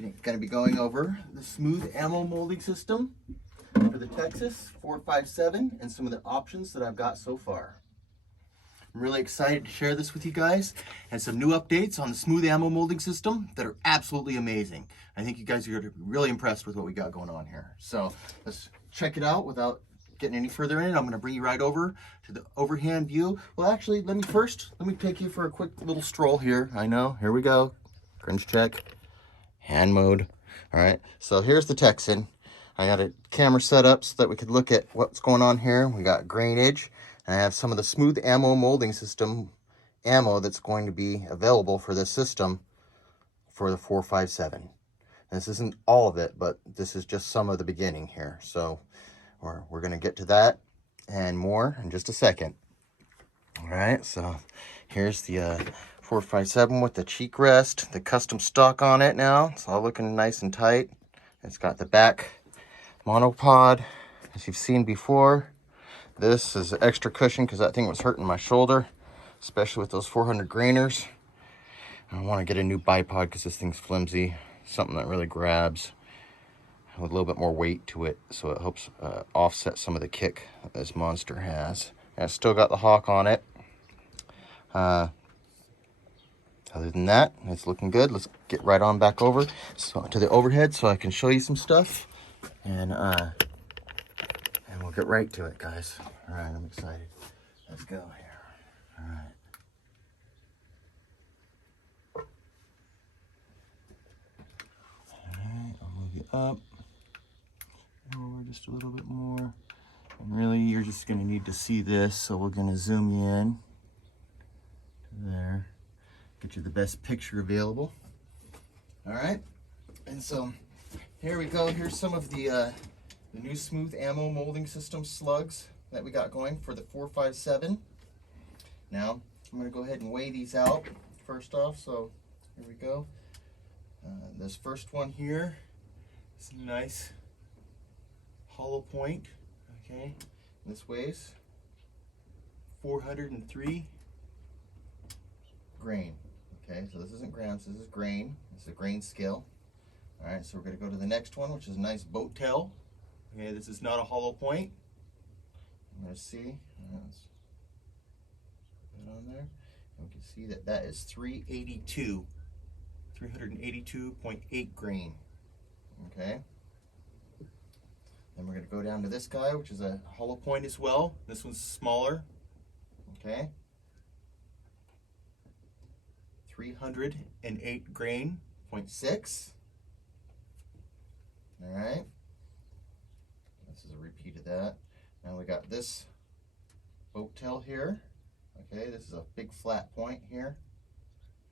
going to be going over the smooth ammo molding system for the Texas 457 and some of the options that I've got so far. I'm really excited to share this with you guys and some new updates on the smooth ammo molding system that are absolutely amazing. I think you guys are going to be really impressed with what we got going on here. So let's check it out without getting any further in. I'm going to bring you right over to the overhand view. Well, actually, let me take you for a quick little stroll here. I know, here we go. Cringe check, hand mode. All right, so here's the Texan. I got a camera set up so that we could look at what's going on here. We got grainage, and I have some of the smooth ammo molding system ammo that's going to be available for this system for the 457. This isn't all of it, but this is just some of the beginning here. So we're going to get to that and more in just a second. All right, so here's the 457 with the cheek rest, the custom stock on it now. It's all looking nice and tight. It's got the back monopod, as you've seen before. This is extra cushion because that thing was hurting my shoulder, especially with those 400 grainers. I want to get a new bipod because this thing's flimsy, something that really grabs with a little bit more weight to it, so it helps offset some of the kick that this monster has. And it's still got the hawk on it. Other than that, it's looking good. Let's get right on back over to the overhead so I can show you some stuff, and we'll get right to it, guys. All right, I'm excited. Let's go here. All right. All right, I'll move you up over just a little bit more. And really, you're just going to need to see this, so we're going to zoom you in to there. Get you the best picture available. All right, and so here we go. Here's some of the new smooth ammo molding system slugs that we got going for the 457. Now I'm going to go ahead and weigh these out first off. So here we go. This first one here is a nice hollow point. Okay, this weighs 403 grain. Okay, so this isn't grams, this is grain. It's a grain scale. All right, so we're going to go to the next one, which is a nice boat tail. Okay, this is not a hollow point. I'm going to see. Let's put that on there. And we can see that that is 382.8 grain. Okay. Then we're going to go down to this guy, which is a hollow point as well. This one's smaller. Okay. 308 grain, 0.6. All right. This is a repeat of that. Now we got this boat tail here. Okay, this is a big flat point here.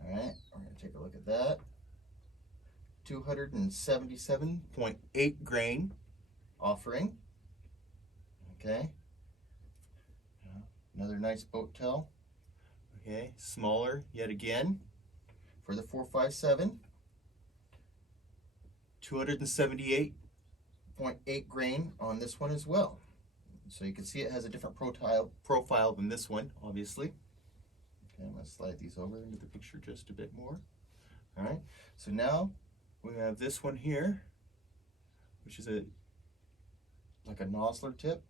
All right, we're going to take a look at that. 277.8 grain offering. Okay. Another nice boat tail. Okay, smaller yet again for the 457. 278.8 grain on this one as well. So you can see it has a different profile than this one, obviously. Okay, I'm going to slide these over into the picture just a bit more. All right, so now we have this one here, which is like a nozzler tip.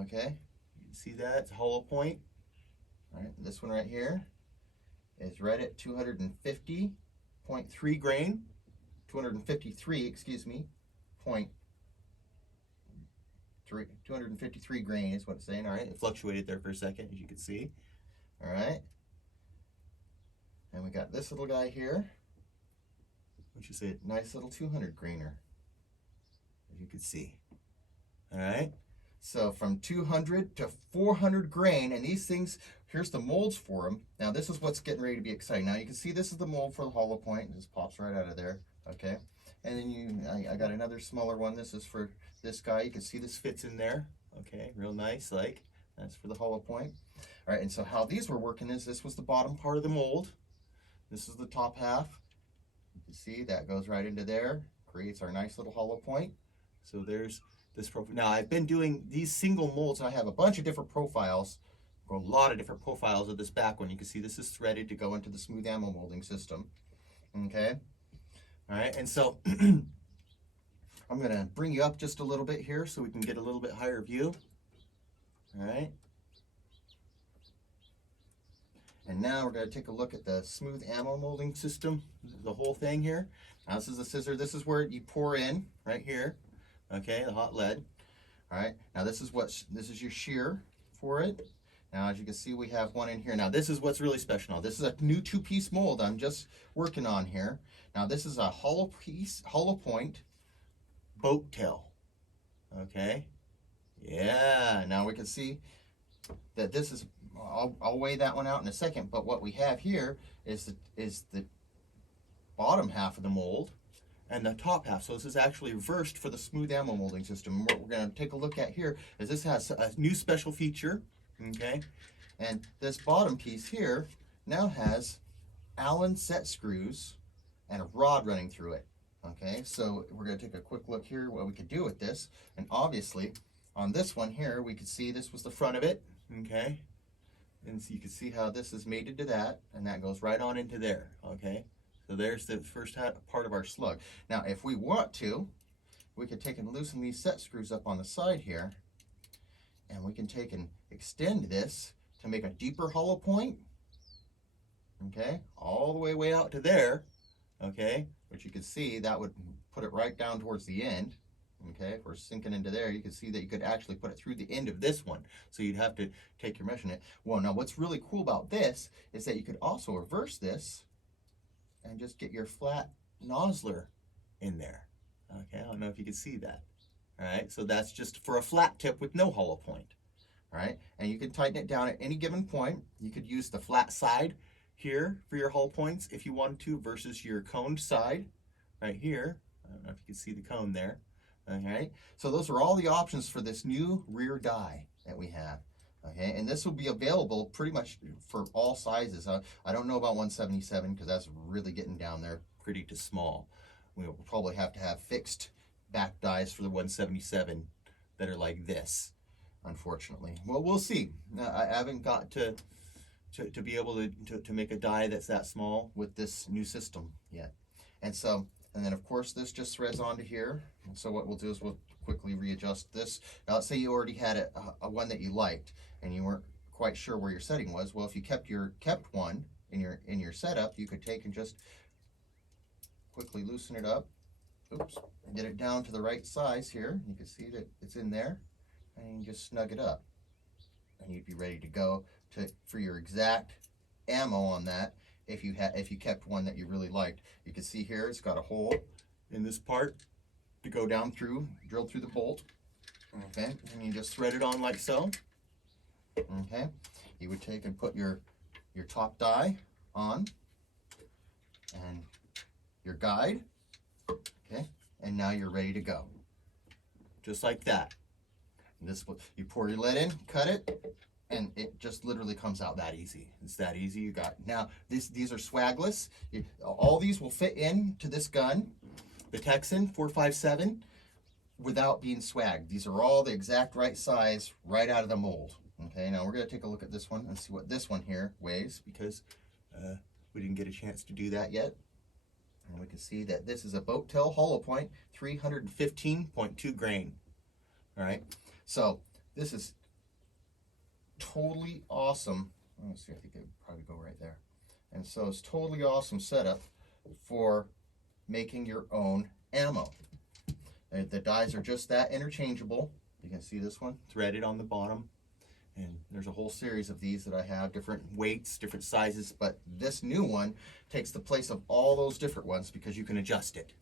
Okay, you can see that, it's a hollow point. All right, this one right here is right at 250.3 grain. 253, excuse me, 253 grain is what it's saying. All right, it fluctuated there for a second, as you can see. All right, and we got this little guy here, which is a nice little 200 grainer, as you can see. All right, so from 200 to 400 grain, and these things, here's the molds for them. Now this is what's getting ready to be exciting. Now you can see this is the mold for the hollow point. It just pops right out of there. Okay, and then I got another smaller one. This is for this guy. You can see this fits in there. Okay, real nice. Like, that's for the hollow point. All right, and so how these were working is this was the bottom part of the mold. This is the top half. You can see that goes right into there, creates our nice little hollow point. So there's this profile. Now I've been doing these single molds. I have a bunch of different profiles, or a lot of different profiles of this back one. You can see this is threaded to go into the smooth ammo molding system. Okay. All right, and so I'm gonna bring you up just a little bit here so we can get a little bit higher view. All right. And now we're going to take a look at the smooth ammo molding system, the whole thing here. Now this is the scissor. This is where you pour in right here. Okay, the hot lead. All right. Now this is your shear for it. Now as you can see, we have one in here. Now this is what's really special. Now this is a new 2-piece mold I'm just working on here. Now this is a hollow point boat tail. Okay. Yeah. Now we can see that this is. I'll weigh that one out in a second, but what we have here is the bottom half of the mold and the top half. So this is actually reversed for the smooth ammo molding system. And what we're going to take a look at here is this has a new special feature, okay? And this bottom piece here now has Allen set screws and a rod running through it, okay? So we're going to take a quick look here what we could do with this. And obviously on this one here, we could see this was the front of it, okay? And so you can see how this is mated to that, and that goes right on into there, okay? So there's the first part of our slug. Now, if we want to, we could take and loosen these set screws up on the side here, and we can take and extend this to make a deeper hollow point, okay? All the way out to there, okay? Which you can see, that would put it right down towards the end. Okay, if we're sinking into there, you can see that you could actually put it through the end of this one. So you'd have to take your measurement. Well, now what's really cool about this is that you could also reverse this and just get your flat nozzler in there. Okay, I don't know if you can see that. All right, so that's just for a flat tip with no hollow point. All right, and you can tighten it down at any given point. You could use the flat side here for your hollow points if you wanted to versus your coned side right here. I don't know if you can see the cone there. Okay, so those are all the options for this new rear die that we have. Okay, and this will be available pretty much for all sizes. I don't know about 177 because that's really getting down there pretty to small. We'll probably have to have fixed back dies for the 177 that are like this, unfortunately. Well, we'll see. I haven't got to be able to make a die that's that small with this new system yet. And then of course this just threads onto here. So what we'll do is we'll quickly readjust this. Now let's say you already had a one that you liked and you weren't quite sure where your setting was. Well, if you kept one in your setup, you could take and just quickly loosen it up. Oops, and get it down to the right size here. You can see that it's in there, and you just snug it up, and you'd be ready to go for your exact ammo on that. If you kept one that you really liked, you can see here it's got a hole in this part to go down through, drill through the bolt. Okay, and you just thread it on like so. Okay, you would take and put your top die on and your guide. Okay, and now you're ready to go, just like that. And this, you pour your lead in, cut it, and it just literally comes out that easy. It's that easy. You got, now these are swagless. All these will fit into this gun, the Texan 457, without being swagged. These are all the exact right size right out of the mold. Okay, now we're going to take a look at this one and see what this one here weighs, because we didn't get a chance to do that yet. And we can see that this is a boat tail hollow point, 315.2 grain. All right, so this is totally awesome. Let's see, I think it would probably go right there. And so it's totally awesome setup for making your own ammo. The dies are just that interchangeable. You can see this one threaded on the bottom. And there's a whole series of these that I have, different weights, different sizes, but this new one takes the place of all those different ones because you can adjust it.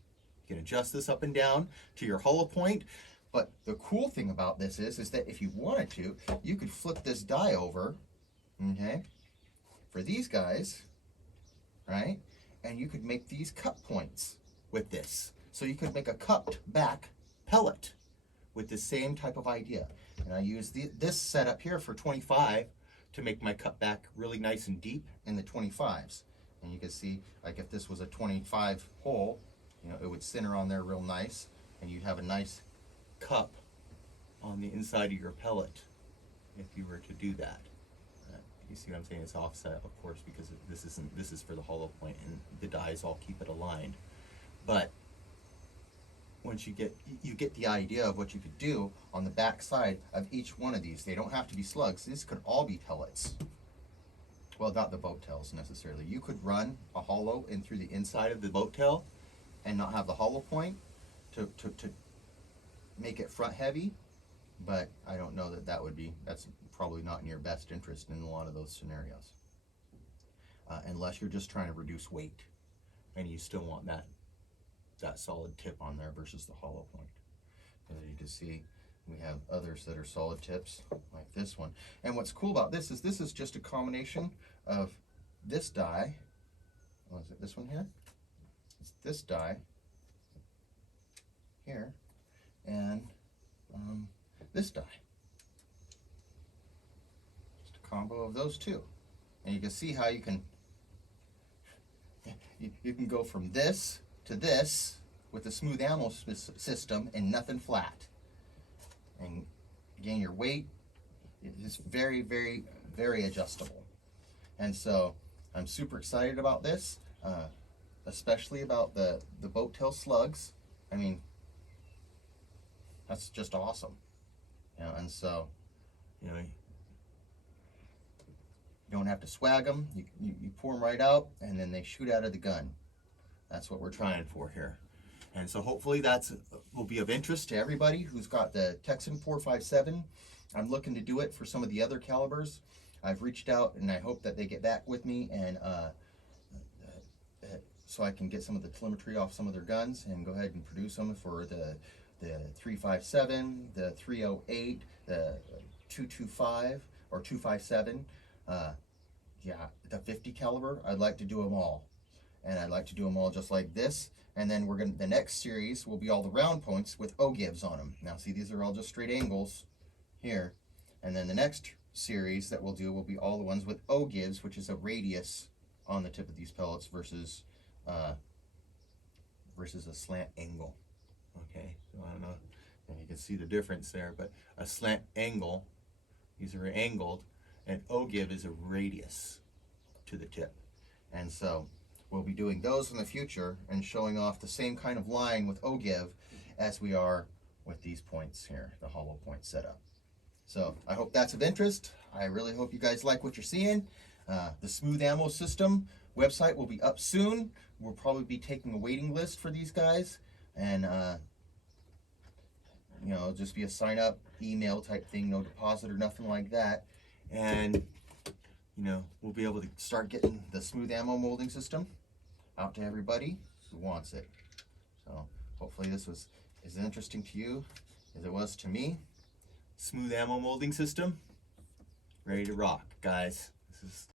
You can adjust this up and down to your hollow point. But the cool thing about this is that if you wanted to, you could flip this die over, okay, for these guys, right? And you could make these cup points with this. So you could make a cupped back pellet with the same type of idea. And I use this setup here for 25 to make my cut back really nice and deep in the 25s. And you can see, like if this was a 25 hole, you know, it would center on there real nice, and you'd have a nice cup on the inside of your pellet if you were to do that. You see what I'm saying? It's offset, of course, because this is for the hollow point, and the dies all keep it aligned. But once you get the idea of what you could do on the back side of each one of these. They don't have to be slugs. These could all be pellets. Well, not the boat tails necessarily. You could run a hollow in through the inside of the boat tail and not have the hollow point to make it front heavy, but I don't know that that's probably not in your best interest in a lot of those scenarios. Unless you're just trying to reduce weight and you still want that solid tip on there versus the hollow point. As you can see, we have others that are solid tips like this one. And what's cool about this is just a combination of this die. What is it, this one here? It's this die here and this die. Just a combo of those two. And you can see how you can go from this to this with the smooth ammo system and nothing flat. And again, your weight is very, very, very adjustable. And so I'm super excited about this, especially about the boat tail slugs. I mean, that's just awesome. You know, and so, you know, you don't have to swag them. You pour them right out, and then they shoot out of the gun. That's what we're trying for here. And so hopefully will be of interest to everybody who's got the Texan 457. I'm looking to do it for some of the other calibers. I've reached out and I hope that they get back with me and so I can get some of the telemetry off some of their guns and go ahead and produce them for the 357, the 308, the 225 or 257. Yeah, the 50 caliber. I'd like to do them all, and I'd like to do them all just like this. And then the next series will be all the round points with O-gibs on them. Now see, these are all just straight angles here. And then the next series that we'll do will be all the ones with O-gibs, which is a radius on the tip of these pellets versus a slant angle. Okay, so I don't know if you can see the difference there, but a slant angle, these are angled, and O-gib is a radius to the tip. And so we'll be doing those in the future and showing off the same kind of line with O-gib as we are with these points here, the hollow point setup. So I hope that's of interest. I really hope you guys like what you're seeing. The Smooth Ammo System website will be up soon. We'll probably be taking a waiting list for these guys, and you know, it'll just be a sign up email type thing, no deposit or nothing like that. And you know, we'll be able to start getting the Smooth Ammo molding system out to everybody who wants it. So hopefully this was as interesting to you as it was to me. Smooth Ammo molding system, ready to rock, guys. This is